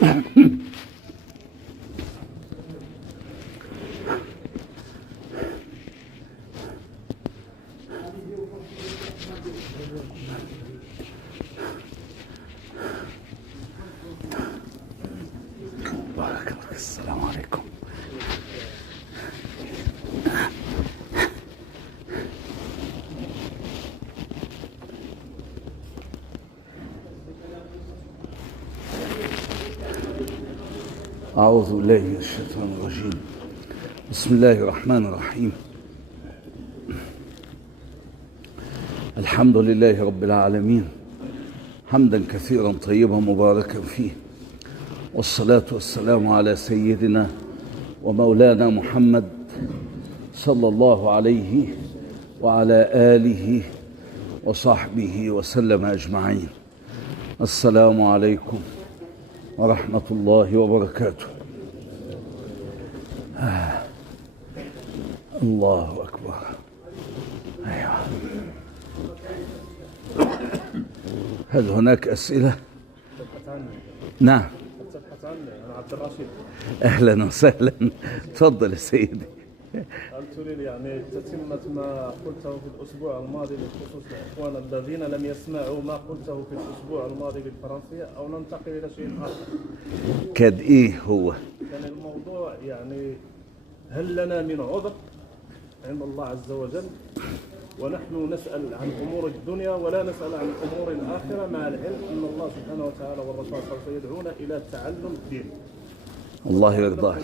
بارك الله. السلام عليكم. أعوذ بالله من الشيطان الرجيم. بسم الله الرحمن الرحيم. الحمد لله رب العالمين، حمدا كثيرا طيبا مباركا فيه، والصلاة والسلام على سيدنا ومولانا محمد صلى الله عليه وعلى آله وصحبه وسلم أجمعين. السلام عليكم ورحمة الله وبركاته. الله أكبر. أيوة. هل هناك أسئلة؟ نعم. أنا عبد الرشيد. أهلا وسهلا. تفضل يا سيدي. قلت لي يعني تتمة ما قلته في الأسبوع الماضي بخصوص الإخوان الذين لم يسمعوا ما قلته في الأسبوع الماضي بالفرنسية، أو ننتقل إلى شيء آخر؟ كاد إيه هو؟ كان الموضوع يعني هل لنا من عذر عند الله عز وجل ونحن نسأل عن أمور الدنيا ولا نسأل عن أمور الآخرة، مع العلم أن الله سبحانه وتعالى والرسول صلى الله عليه وسلم يدعون إلى تعلم الدين. الله يرضاك.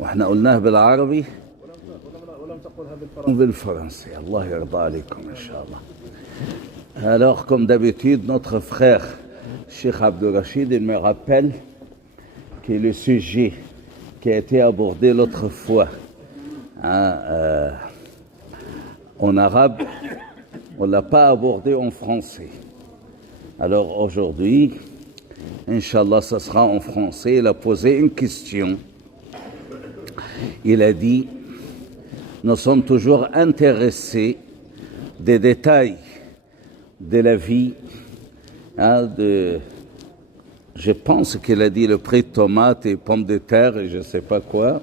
واحنا قلناه بالعربي ولم تقلها بالفرنسي. بالفرنسي. الله يرضى عليكم إن شاء الله. Alors, comme d'habitude, notre frère, Cheikh Abdul Rachid, il me rappelle que le sujet qui a été abordé l'autre fois en arabe, on ne l'a pas abordé en français. Alors aujourd'hui, Inch'Allah, ça sera en français. Il a posé une question. Il a dit, nous sommes toujours intéressés des détails de la vie, je pense qu'il a dit le prix de tomates et pommes de terre et je ne sais pas quoi,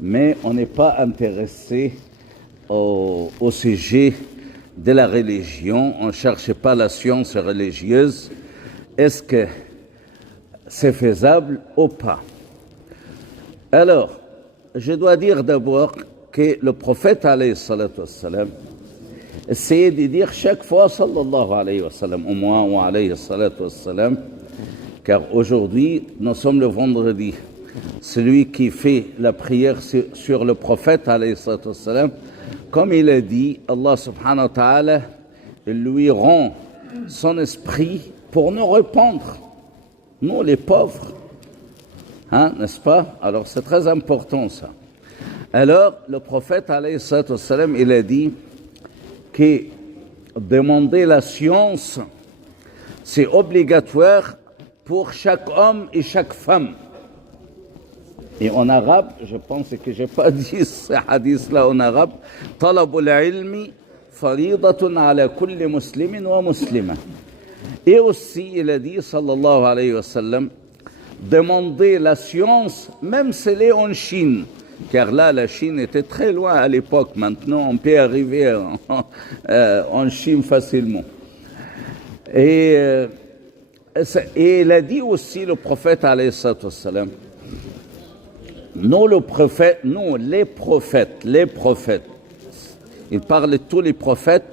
mais on n'est pas intéressé au sujet de la religion. On ne cherche pas la science religieuse. Est-ce que c'est faisable ou pas? Alors, je dois dire d'abord que le prophète alayhi salatu wassalam essayait de dire chaque fois sallallahu alayhi wa sallam, au moins ou alayhi salatu wassalam, car aujourd'hui nous sommes le vendredi. Celui qui fait la prière sur le prophète alayhi salatu wassalam, comme il a dit, Allah subhanahu wa ta'ala lui rend son esprit pour nous répondre, nous les pauvres, n'est-ce pas? Alors c'est très important ça. Alors le prophète alayhi salatu wassalam, il a dit que demander la science, c'est obligatoire pour chaque homme et chaque femme. Et en arabe, je pense que je n'ai pas dit ce hadith-là en arabe, « Talabul ilmi faridatun ala kulli muslimin wa muslima » Et aussi, il a dit, sallallahu alayhi wa sallam, demander la science, même si elle est en Chine, car là, la Chine était très loin à l'époque. Maintenant, on peut arriver en Chine facilement. Et il a dit aussi, le prophète, alayhi salatu wassalam, nous, les prophètes, il parle de tous les prophètes,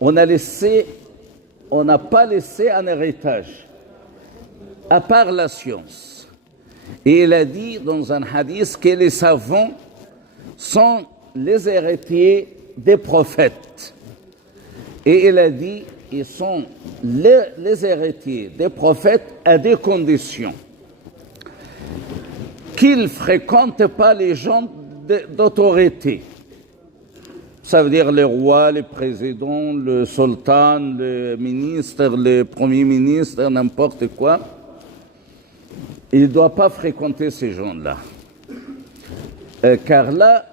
on n'a pas laissé un héritage, à part la science. Et il a dit dans un hadith que les savants sont les héritiers des prophètes. Et il a dit qu'ils sont les héritiers des prophètes à des conditions. Qu'ils ne fréquentent pas les gens d'autorité. Ça veut dire les rois, les présidents, le sultan, le ministre, le premier ministre, n'importe quoi. Il ne doit pas fréquenter ces gens-là. Car là,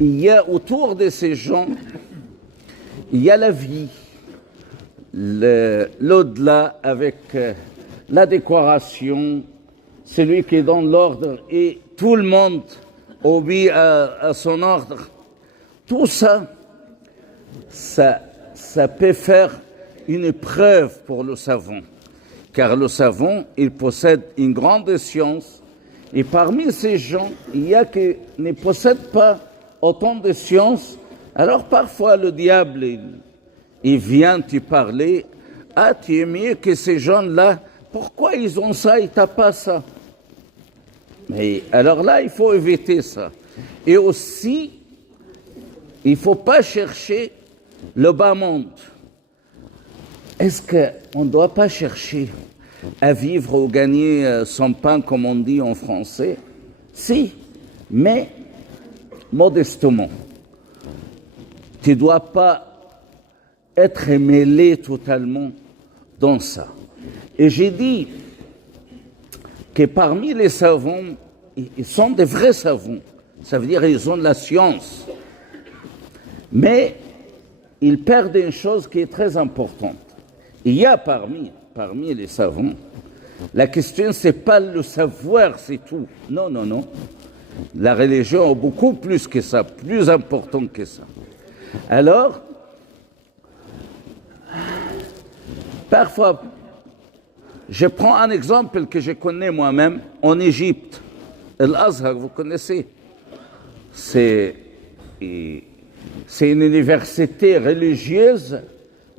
il y a autour de ces gens, il y a la vie, l'au-delà avec la décoration, celui qui donne l'ordre et tout le monde obéit à son ordre. Tout ça, ça peut faire une preuve pour le savant. Car le savant, il possède une grande science. Et parmi ces gens, il y a qui ne possèdent pas autant de science. Alors parfois, le diable, il vient te parler. Ah, tu es mieux que ces gens-là. Pourquoi ils ont ça et tu n'as pas ça? Mais alors là, il faut éviter ça. Et aussi, il ne faut pas chercher le bas monde. Est-ce qu'on ne doit pas chercher à vivre ou gagner son pain, comme on dit en français? Si, mais modestement. Tu ne dois pas être mêlé totalement dans ça. Et j'ai dit que parmi les savants, ils sont des vrais savants. Ça veut dire qu'ils ont de la science. Mais ils perdent une chose qui est très importante. Il y a parmi les savants, la question, ce n'est pas le savoir, c'est tout. Non, non, non. La religion est beaucoup plus que ça, plus important que ça. Alors, parfois, je prends un exemple que je connais moi-même en Égypte. L'Azhar, vous connaissez, c'est une université religieuse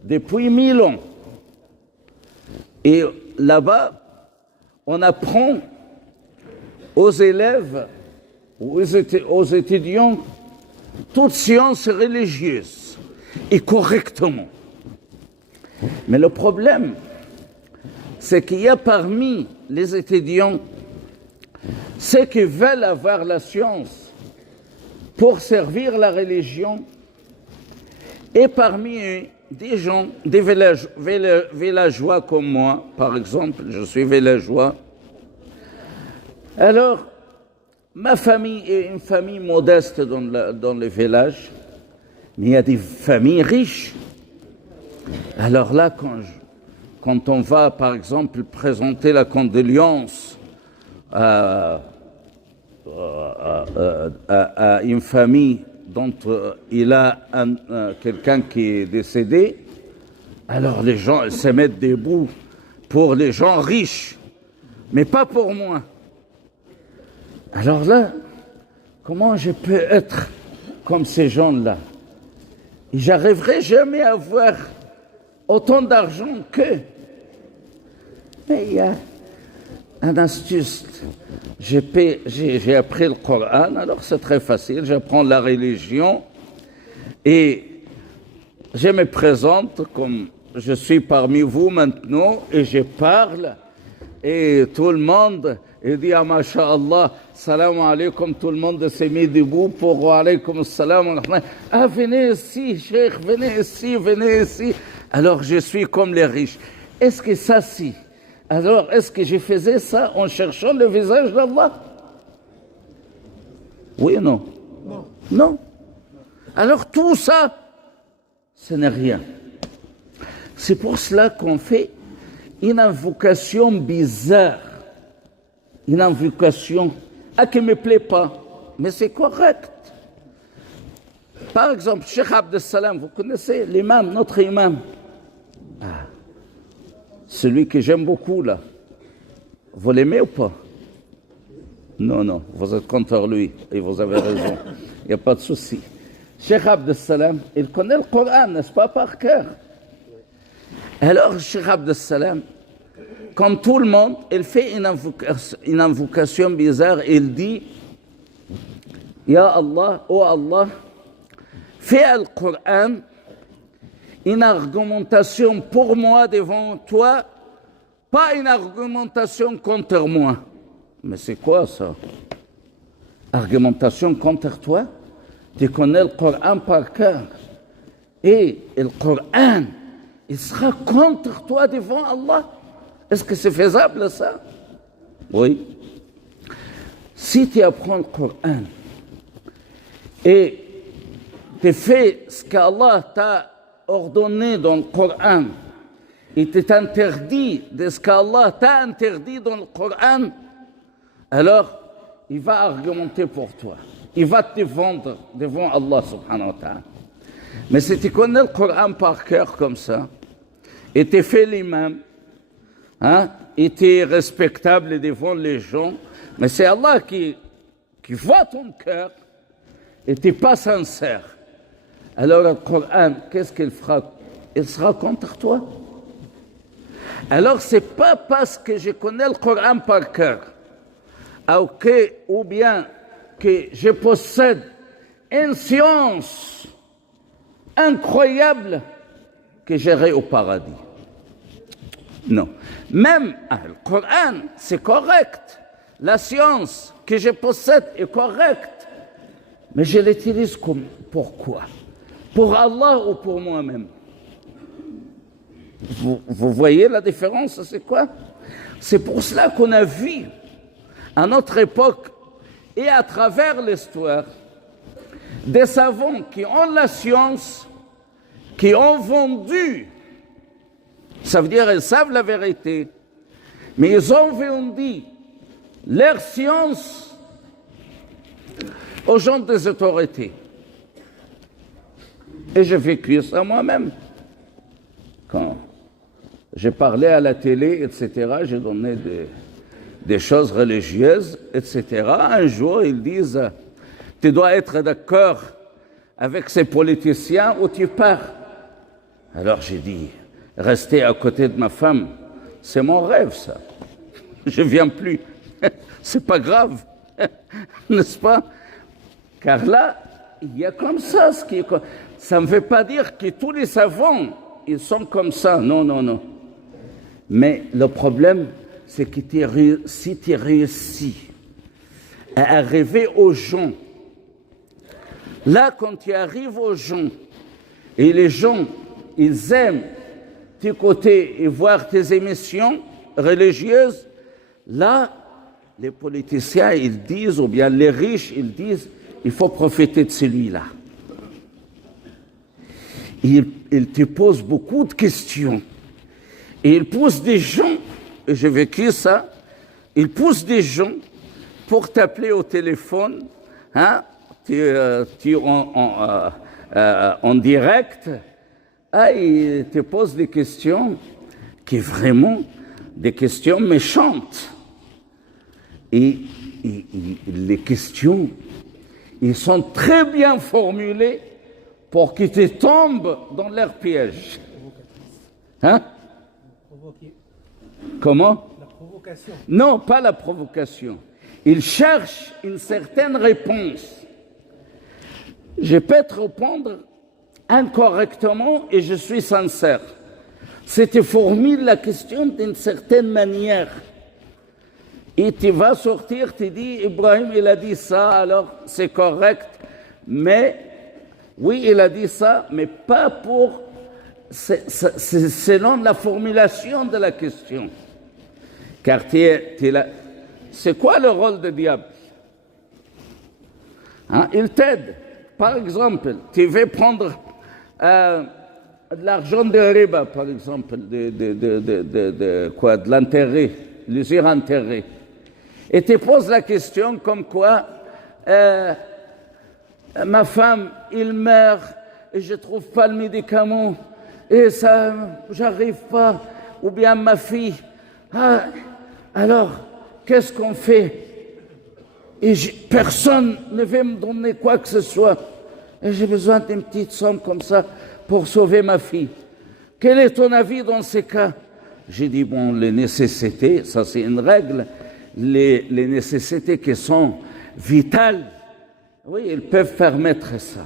depuis 1000 ans. Et là-bas, on apprend aux élèves, aux étudiants, toute science religieuse, et correctement. Mais le problème, c'est qu'il y a parmi les étudiants ceux qui veulent avoir la science pour servir la religion, et parmi eux, des gens, des villageois comme moi, par exemple, je suis villageois. Alors, ma famille est une famille modeste dans le village, mais il y a des familles riches. Alors là, quand on va, par exemple, présenter la condoléance à une famille dont il a quelqu'un qui est décédé, alors les gens se mettent debout pour les gens riches, mais pas pour moi. Alors là, comment je peux être comme ces gens-là? J'arriverai jamais à avoir autant d'argent qu'eux. Mais il y a une astuce. J'ai appris le Coran, alors c'est très facile. J'apprends la religion et je me présente comme je suis parmi vous maintenant et je parle et tout le monde dit ah masha'Allah, salam alaykum, tout le monde s'est mis debout pour wa alaykum salam. Ah, venez ici, cheikh, venez ici. Alors je suis comme les riches. Est-ce que ça si? Alors, est-ce que je faisais ça en cherchant le visage d'Allah? Oui ou non? Non. Non. Alors tout ça, ce n'est rien. C'est pour cela qu'on fait une invocation bizarre. Une invocation qui ne me plaît pas, mais c'est correct. Par exemple, Cheikh Abdel Salam, vous connaissez l'imam, notre imam? Celui que j'aime beaucoup, là. Vous l'aimez ou pas? Non, non, vous êtes contre lui, et vous avez raison. Il n'y a pas de souci. Cheikh Abdel Salam, il connaît le Coran, n'est-ce pas, par cœur? Alors, Cheikh Abdel Salam, comme tout le monde, il fait une invocation bizarre. Il dit, Ya Allah, oh Allah, fais le Coran une argumentation pour moi devant toi, pas une argumentation contre moi. Mais c'est quoi ça? Argumentation contre toi? Tu connais le Coran par cœur. Et le Coran, il sera contre toi devant Allah. Est-ce que c'est faisable ça? Oui. Si tu apprends le Coran et tu fais ce qu'Allah t'a ordonné dans le Coran il t'est interdit de ce qu'Allah t'a interdit dans le Coran, alors il va argumenter pour toi. Il va te défendre devant Allah subhanahu wa ta'ala. Mais si tu connais le Coran par cœur comme ça, et tu fais l'imam, et tu es respectable devant les gens, mais c'est Allah qui voit ton cœur, et tu n'es pas sincère. Alors le Coran, qu'est-ce qu'il fera? Il sera contre toi. Alors ce n'est pas parce que je connais le Coran par cœur, ou bien que je possède une science incroyable que j'irai au paradis. Non. Même le Coran, c'est correct. La science que je possède est correcte. Mais je l'utilise comme pourquoi? Pour Allah ou pour moi-même? Vous voyez la différence, c'est quoi? C'est pour cela qu'on a vu, à notre époque et à travers l'histoire, des savants qui ont la science, qui ont vendu, ça veut dire ils savent la vérité, mais ils ont vendu leur science aux gens des autorités. Et j'ai vécu ça moi-même. Quand j'ai parlé à la télé, etc., j'ai donné des choses religieuses, etc. Un jour, ils disent, tu dois être d'accord avec ces politiciens ou tu pars. Alors j'ai dit, rester à côté de ma femme, c'est mon rêve, ça. Je ne viens plus. C'est pas grave, n'est-ce pas? Car là, il y a comme ça. Ça ne veut pas dire que tous les savants, ils sont comme ça. Non, non, non. Mais le problème, c'est que si tu réussis à arriver aux gens, là, quand tu arrives aux gens, et les gens, ils aiment t'écouter et voir tes émissions religieuses, là, les politiciens, ils disent, ou bien les riches, ils disent, il faut profiter de celui-là. Il te pose beaucoup de questions. Et il pousse des gens, et j'ai vécu ça, il pousse des gens pour t'appeler au téléphone, tu en direct, il te pose des questions qui sont vraiment des questions méchantes. Et les questions, ils sont très bien formulées pour qu'ils te tombent dans leur piège. Comment? La provocation. Non, pas la provocation. Ils cherchent une certaine réponse. Je peux te répondre incorrectement et je suis sincère. Si tu formules la question d'une certaine manière et tu vas sortir, tu dis, Ibrahim, il a dit ça, alors c'est correct, mais oui, il a dit ça, mais pas pour... C'est selon la formulation de la question. Car c'est quoi le rôle du diable? Il t'aide. Par exemple, tu veux prendre de l'argent de riba, par exemple, de l'intérêt, l'usure intérêt. Et tu poses la question comme quoi ma femme, il meurt et je ne trouve pas le médicament et ça, j'arrive pas, ou bien ma fille, alors qu'est-ce qu'on fait? Et personne ne veut me donner quoi que ce soit. Et j'ai besoin d'une petite somme comme ça pour sauver ma fille. Quel est ton avis dans ces cas? J'ai dit, bon, les nécessités, ça c'est une règle, les nécessités qui sont vitales, oui, ils peuvent permettre ça.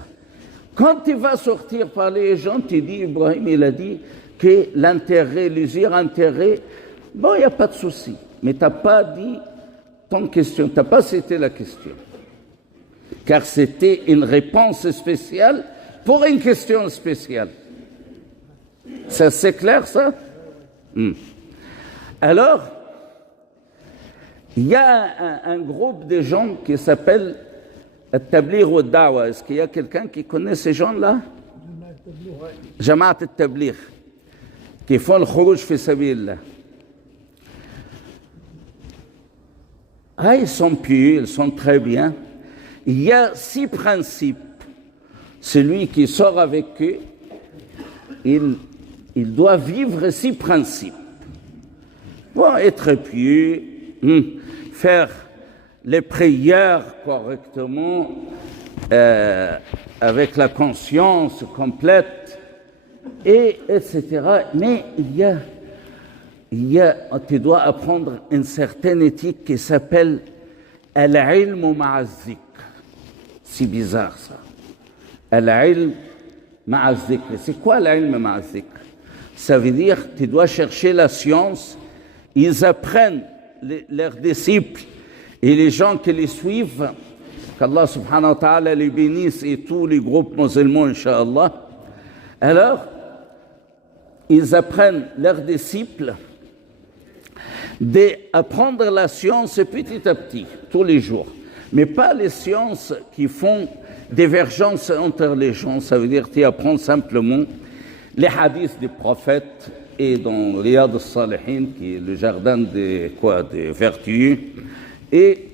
Quand tu vas sortir par les gens, tu dis, Ibrahim, il a dit que l'intérêt, l'usure intérêt, bon, il n'y a pas de souci. Mais tu n'as pas dit ton question, tu n'as pas cité la question. Car c'était une réponse spéciale pour une question spéciale. Ça, c'est clair, ça? Alors, il y a un groupe de gens qui s'appelle Al-Tabligh wa Da'wa. Est-ce qu'il y a quelqu'un qui connaît ces gens-là? Jamaat al-Tabligh. qui font le khuruj fi sabilillah. Ah, ils sont pieux, ils sont très bien. Il y a 6 principes. Celui qui sort avec eux, il doit vivre 6 principes. Bon, être pieux, faire les prières correctement, avec la conscience complète, etc. Mais tu dois apprendre une certaine éthique qui s'appelle al-ilm ma'a zikr. C'est bizarre ça. Al-ilm ma'a zikr. C'est quoi l'ilm ma'a zikr? Ça veut dire que tu dois chercher la science. Ils apprennent, leurs disciples et les gens qui les suivent, qu'Allah subhanahu wa ta'ala les bénisse et tous les groupes musulmans, incha'Allah. Alors, ils apprennent leurs disciples d'apprendre la science petit à petit, tous les jours. Mais pas les sciences qui font divergence entre les gens. Ça veut dire que tu apprends simplement les hadiths des prophètes et dans Riyad al-Salihin, qui est le jardin des vertus, et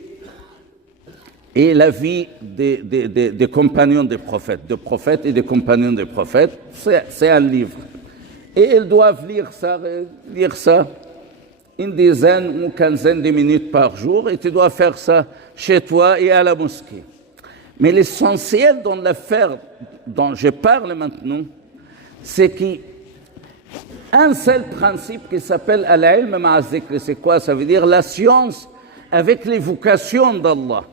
la vie des compagnons des prophètes et des compagnons des prophètes. C'est un livre. Et ils doivent lire ça une dizaine ou quinzaine de minutes par jour, et tu dois faire ça chez toi et à la mosquée. Mais l'essentiel dans l'affaire dont je parle maintenant, c'est qu'un seul principe qui s'appelle al-ilm ma'a zikr. C'est quoi? Ça veut dire la science avec l'évocation d'Allah.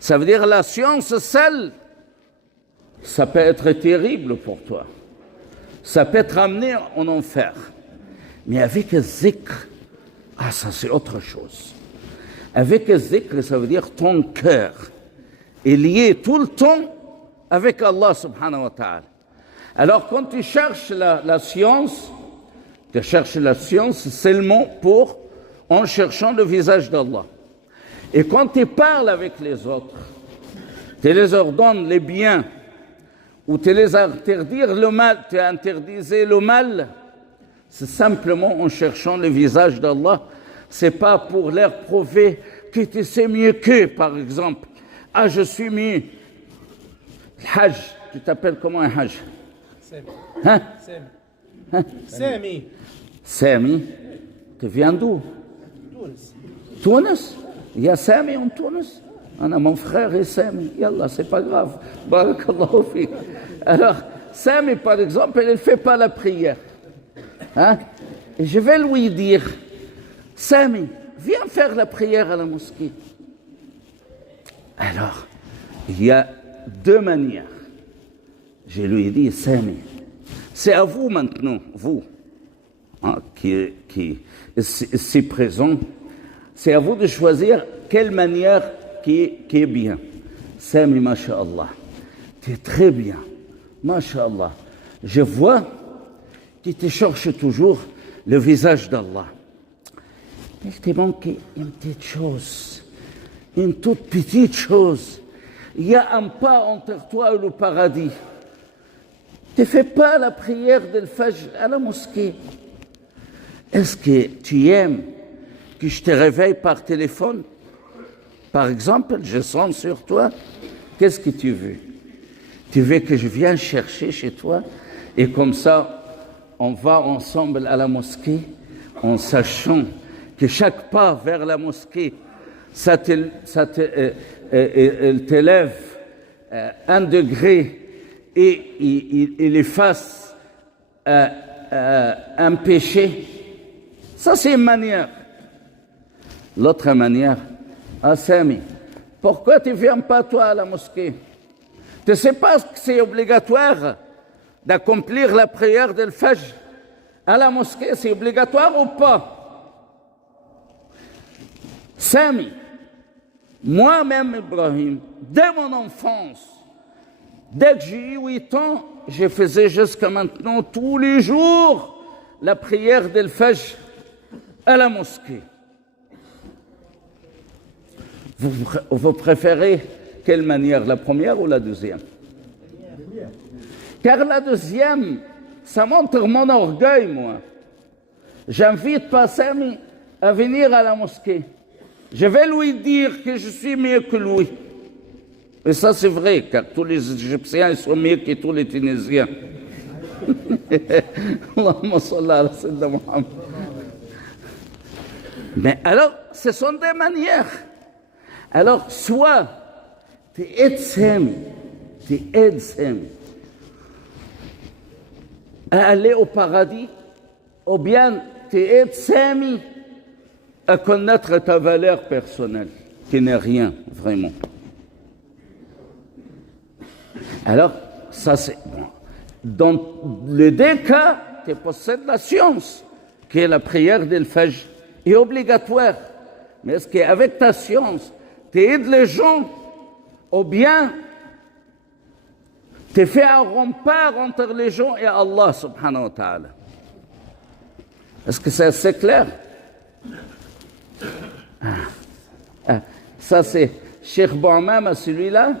Ça veut dire la science seule, ça peut être terrible pour toi. Ça peut te ramener en enfer. Mais avec le zikr, ça c'est autre chose. Avec le zikr, ça veut dire ton cœur est lié tout le temps avec Allah subhanahu wa ta'ala. Alors quand tu cherches la science, tu cherches la science seulement en cherchant le visage d'Allah. Et quand tu parles avec les autres, tu les ordonnes les biens, ou tu les interdis le mal, tu interdisais le mal, c'est simplement en cherchant le visage d'Allah. C'est pas pour leur prouver que tu sais mieux qu'eux, par exemple. Ah, je suis mieux. Le Hajj, tu t'appelles comment un Hajj? Sami. Hein? Sami. Sami. Tu viens d'où? Tunis. Tunis? Il y a Sami en Tunis? Mon frère est Sami. Yallah, c'est pas grave. Barakallahu fi. Alors, Sami, par exemple, il ne fait pas la prière. Et je vais lui dire, Sami, viens faire la prière à la mosquée. Alors, il y a 2 manières. Je lui ai dit, Sami, c'est à vous maintenant, vous, qui est présent, c'est à vous de choisir quelle manière qui est bien. Sami, masha'Allah, tu es très bien, masha'Allah. Je vois que tu cherches toujours le visage d'Allah. Il te manque une petite chose, une toute petite chose. Il y a un pas entre toi et le paradis. Tu ne fais pas la prière de Fajr à la mosquée. Est-ce que tu aimes que je te réveille par téléphone? Par exemple, je sonne sur toi. Qu'est-ce que tu veux? Tu veux que je vienne chercher chez toi? Et comme ça, on va ensemble à la mosquée en sachant que chaque pas vers la mosquée, elle t'élève 1 degré et il efface un péché. Ça, c'est une manière. L'autre manière, Sami, pourquoi tu ne viens pas, toi, à la mosquée? Tu ne sais pas que c'est obligatoire d'accomplir la prière de Fajr à la mosquée? C'est obligatoire ou pas? Sami, moi-même, Ibrahim, dès mon enfance, dès que j'ai eu 8 ans, je faisais jusqu'à maintenant tous les jours la prière de Fajr à la mosquée. Vous préférez quelle manière, la première ou la deuxième? Car la deuxième, ça montre mon orgueil, moi. J'invite Passami à venir à la mosquée. Je vais lui dire que je suis mieux que lui. Et ça, c'est vrai, car tous les Égyptiens ils sont mieux que tous les Tunisiens. Allahumma salli ala sayyidina Muhammad. Mais alors, ce sont des manières. Alors, soit tu aides Sami à aller au paradis, ou bien tu aides Sami à connaître ta valeur personnelle, qui n'est rien, vraiment. Alors, ça c'est... Dans les deux cas, tu possèdes la science, qui est la prière d'El-Fajr, est obligatoire. Mais est-ce qu'avec ta science, tu aides les gens, ou bien tu fais un rempart entre les gens et Allah subhanahu wa ta'ala? Est-ce que c'est assez clair? Ça c'est Cheikh Bouamama, celui-là,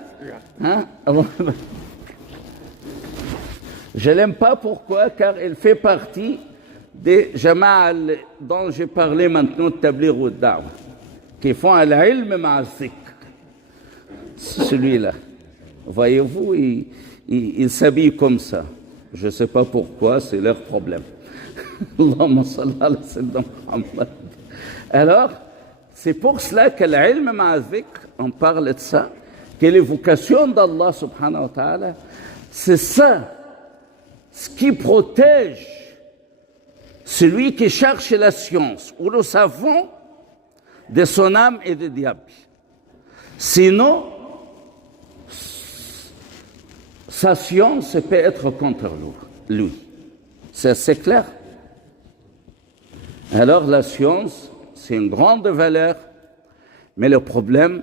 hein? Je ne l'aime pas, pourquoi? Car il fait partie des jama'a dont j'ai parlé maintenant, de Tabligh wa Da'wa, qui font al-ilm ma'a zikr. Celui-là, voyez-vous, il s'habille comme ça. Je ne sais pas pourquoi, c'est leur problème. Allahumma salli ala sayyidina Muhammad. Alors, c'est pour cela que l'ilm ma'a zikr, on parle de ça, que l'évocation d'Allah subhanahu wa ta'ala, c'est ça, ce qui protège celui qui cherche la science ou le savant de son âme et du diable. Sinon, sa science peut être contre lui. C'est assez clair? Alors la science, c'est une grande valeur, mais le problème,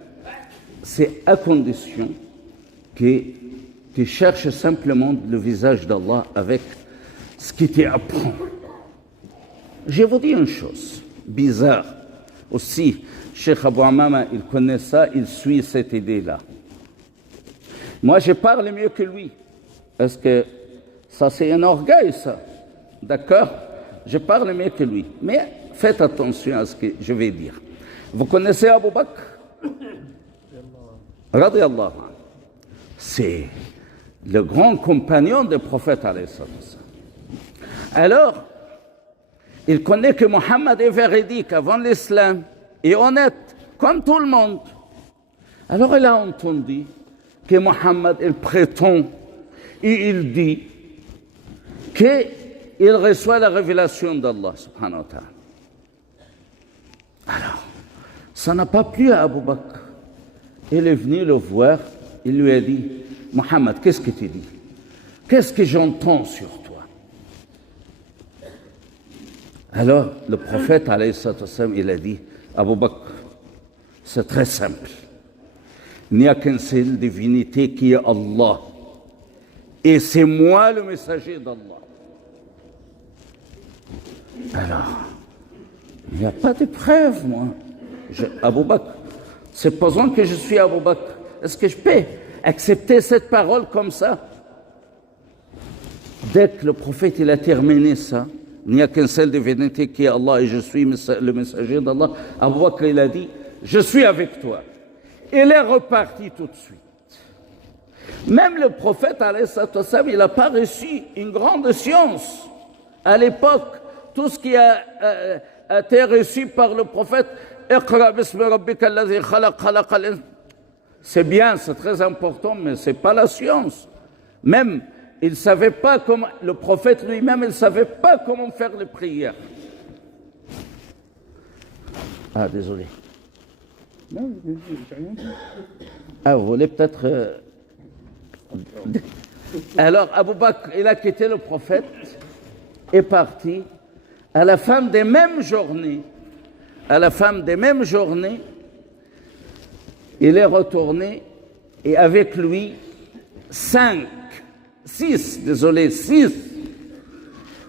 c'est à condition que tu cherches simplement le visage d'Allah avec ce qui t'apprend. Je vous dis une chose bizarre. Aussi, Cheikh Abou Amama, il connaît ça, il suit cette idée-là. Moi, je parle mieux que lui. Parce que ça, c'est un orgueil, ça. D'accord? Je parle mieux que lui. Mais faites attention à ce que je vais dire. Vous connaissez Abu Bakr? Radiyallahu anhu. C'est le grand compagnon du prophète alayhi sallam. Alors, il connaît que Mohammed est véridique avant l'islam et honnête, comme tout le monde. Alors il a entendu que Mohammed, il prétend et il dit qu'il reçoit la révélation d'Allah subhanahu wa ta'ala. Alors, ça n'a pas plu à Abu Bakr. Il est venu le voir, il lui a dit, Mohammed, qu'est-ce que tu dis? Qu'est-ce que j'entends sur toi? Alors, le prophète, alayhi salatu wassalam, il a dit, Abu Bakr, c'est très simple. Il n'y a qu'une seule divinité qui est Allah. Et c'est moi le messager d'Allah. Alors, il n'y a pas de preuve, moi. Abu Bakr, supposons que je suis Abu Bakr. Est-ce que je peux accepter cette parole comme ça? Dès que le prophète il a terminé ça, il n'y a qu'une seule divinité qui est Allah et je suis le messager d'Allah. Abu Bakr il a dit, je suis avec toi. Il est reparti tout de suite. Même le prophète, il n'a pas reçu une grande science. À l'époque, tout ce qui a été reçu par le prophète, c'est bien, c'est très important, mais ce n'est pas la science. Même, il ne savait pas comment, le prophète lui-même, il ne savait pas comment faire les prières. Ah, désolé. Ah, vous voulez peut-être... Alors, Abu Bakr, il a quitté le prophète et parti. À la fin des mêmes journées, il est retourné et avec lui 6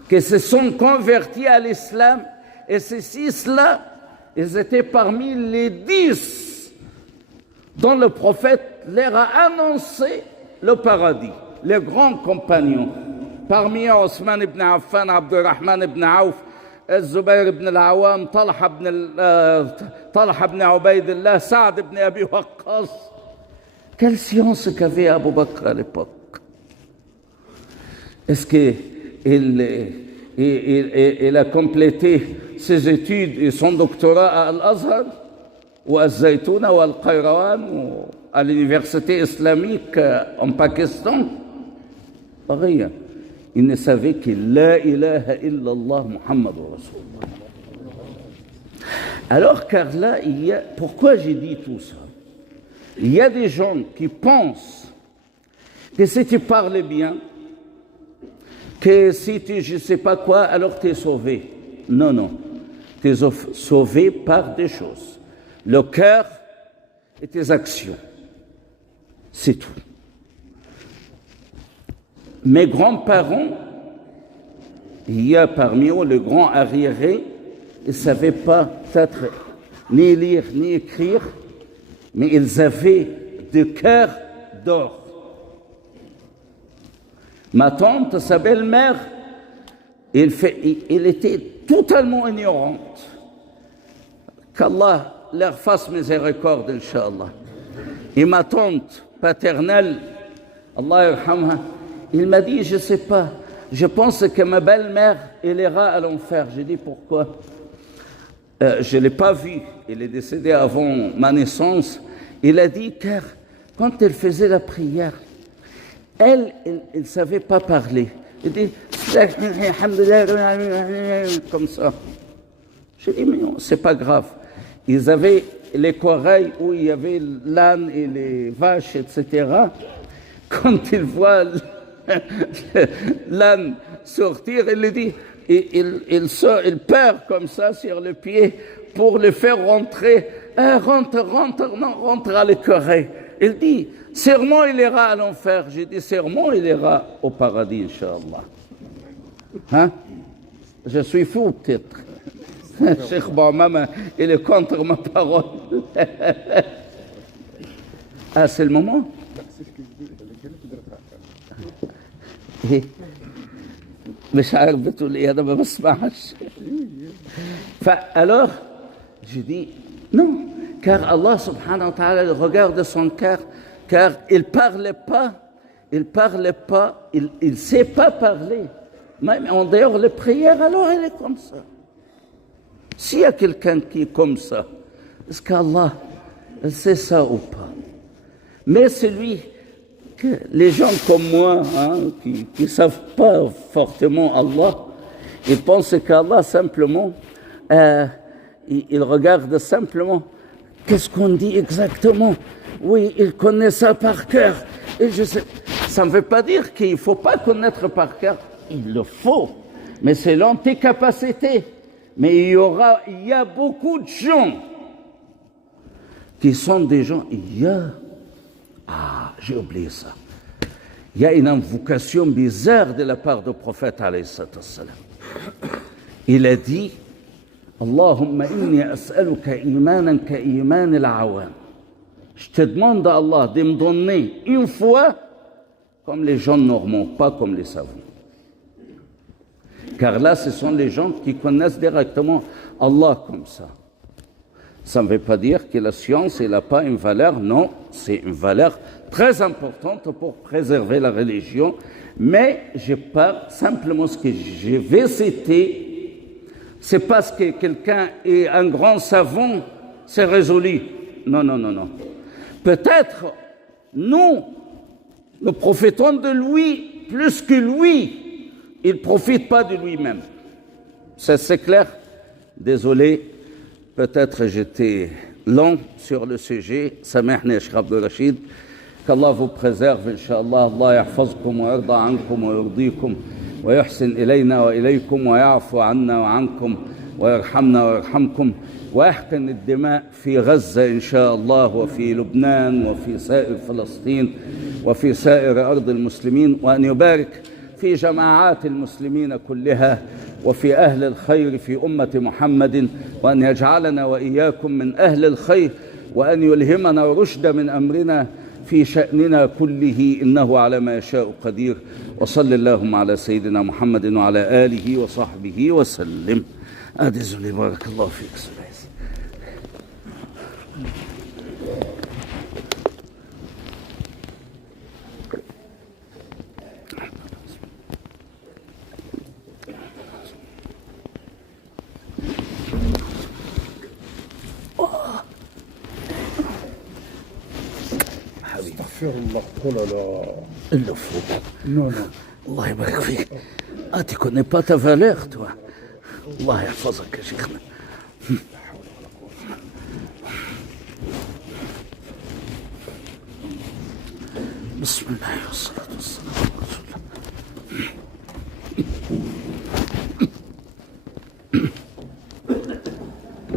qui se sont convertis à l'islam et ces 6-là, ils étaient parmi les 10 dont le prophète leur a annoncé le paradis, les grands compagnons. parmi eux Othman ibn Affan, Abdurrahman ibn Auf, الزبير ibn al-Awam, Talha ibn Ubaydillah, Saad ibn Abi Waqqas. Quelle science qu'avait Abu Bakr à l'époque? Est-ce qu'il a complété ses études et son doctorat à Al-Azhar ou à Zaytouna ou à Al-Qayrawan ou à l'université islamique en Pakistan? Rien. Il ne savait que La ilaha illallah Muhammadur Rasulullah. Alors, car là, pourquoi j'ai dit tout ça? Il y a des gens qui pensent que si tu parles bien, que si tu je ne sais pas quoi, alors tu es sauvé. Non, non. Tu es sauvé par des choses. Le cœur et tes actions. C'est tout. Mes grands-parents, il y a parmi eux le grand arriéré, ils ne savaient pas peut-être ni lire ni écrire, mais ils avaient des cœurs d'or. Ma tante, sa belle-mère, elle était totalement ignorante. Qu'Allah leur fasse miséricorde, Inch'Allah. Et ma tante paternelle, Allah yarhamha, il m'a dit, je ne sais pas, je pense que ma belle-mère, elle ira à l'enfer. J'ai dit, pourquoi? Je ne l'ai pas vue, elle est décédée avant ma naissance. Il a dit, car quand elle faisait la prière, elle ne savait pas parler. Elle dit, comme ça. J'ai dit, mais non, c'est pas grave. Ils avaient les corails où il y avait l'âne et les vaches, etc. Quand ils voient l'âne sortir, il dit, il perd comme ça sur le pied pour le faire rentrer. Rentre à l'écoreuil. Il dit, sûrement il ira à l'enfer. J'ai dit, sûrement il ira au paradis, Inch'Allah. Hein? Je suis fou, peut-être. Cheikh Boumama, il est contre ma parole. Ah, c'est le moment? مش عارف بتقول ايه انا ما بسمعش. Alors je dis non, car Allah subhanahu wa ta'ala regarde son cœur, car il parlait pas, il sait pas parler. Même en dehors les prières, alors il est comme ça. S'il y a quelqu'un qui est comme ça, est-ce qu'Allah sait ça ou pas? Mais celui que les gens comme moi, qui ne savent pas fortement Allah, ils pensent qu'Allah simplement, ils regardent simplement qu'est-ce qu'on dit exactement. Oui, ils connaissent ça par cœur. Et je sais, ça ne veut pas dire qu'il ne faut pas connaître par cœur. Il le faut, mais selon tes capacités. Mais il y a beaucoup de gens qui sont des gens, j'ai oublié ça. Il y a une invocation bizarre de la part du prophète alayhi salam. Il a dit, Allahumma inni as'aluka imanan ka iman al-awam. Je te demande à Allah de me donner une foi comme les gens normaux, pas comme les savants. Car là, ce sont les gens qui connaissent directement Allah comme ça. Ça ne veut pas dire que la science n'a pas une valeur. Non, c'est une valeur très importante pour préserver la religion. Mais je parle simplement ce que je vais citer. C'est parce que quelqu'un est un grand savant, c'est résolu. Non, non, non, non. Peut-être, nous profitons de lui plus que lui. Il ne profite pas de lui-même. Ça, c'est clair? Désolé, peut-être j'étais long sur le sujet. Samahni, Cheikh Abdul Rachid. Qu'Allah vous préserve, Inch'Allah. Allah yahfazkum wa yarda ankum wa yurdikum wa yuhsin ilayna wa ilaykum wa ya'fu anna wa ankum wa yarhamna wa yarhamkum wa yahqin ad-dima fi Gaza, Inch'Allah, wa fi Lubnan wa fi sa'ir Falastin wa fi sa'ir ard al-muslimin, wa an yubarik في جماعات المسلمين كلها وفي أهل الخير في أمة محمد، وأن يجعلنا وإياكم من أهل الخير، وأن يلهمنا الرشد من أمرنا في شأننا كله، إنه على ما يشاء قدير. وصل اللهم على سيدنا محمد وعلى آله وصحبه وسلم. أدز لي بارك الله فيك سليس. استغفر الله. Oh là là. Il le faut. Non, non. الله يبارك فيك. tu connais pas ta valeur toi. الله يحفظك يا شيخنا. بسم الله والصلاة والسلام على رسول الله.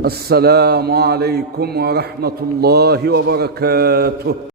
السلام عليكم ورحمة الله وبركاته.